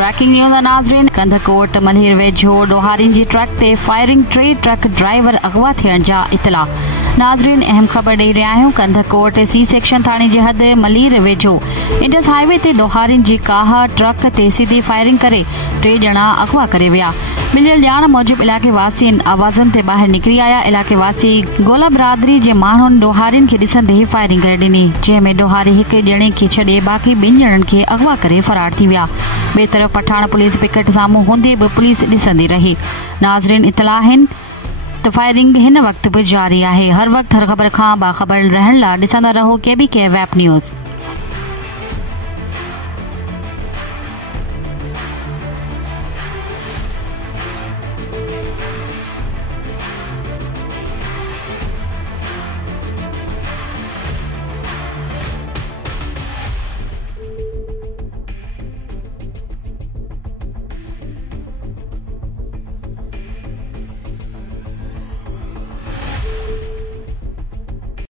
Breaking news नाज़रीन। कंधकोट मल्हीर वेझो ॾोहारियुनि जी truck ते फायरिंग, 3 ट्रक ड्राइवर अगवा थियण जा इतला। नाज़रीन, अहम ख़बर ॾेई रहिया आहियूं। कंधकोट सी सेक्शन थाणे जे हद मल्हीर वेझो इंडस हाईवे ते ॾोहारियुनि जी काह ट्रक ते सीधी फायरिंग करे 3 ॼणा अगवा करे विया। मिलियल ॼाण मूजिब इलाइक़े वासी आवाज़ुनि ते ॿाहिरि निकिरी आया। इलाइक़े वासी गोला बिरादरी जे माण्हुनि ॾोहारियुनि खे ॾिसंदे ई फायरिंग करे ॾिनी, जंहिंमें ॾोहारी हिक ॼणे खे छॾे बाक़ी 2 ॼणनि खे अगवा करे फरार थी विया। ॿिए तरफ़ पठाण पुलिस पिकेट साम्हूं हूंदे बि पुलिस ॾिसंदी रही। नाज़रीन, इतला आहिनि त फायरिंग हिन वक़्त बि जारी आहे। हर वक़्तु हर ख़बर खां बाख़बर रहण लाइ ॾिसंदा रहो KBK वेब न्यूज़।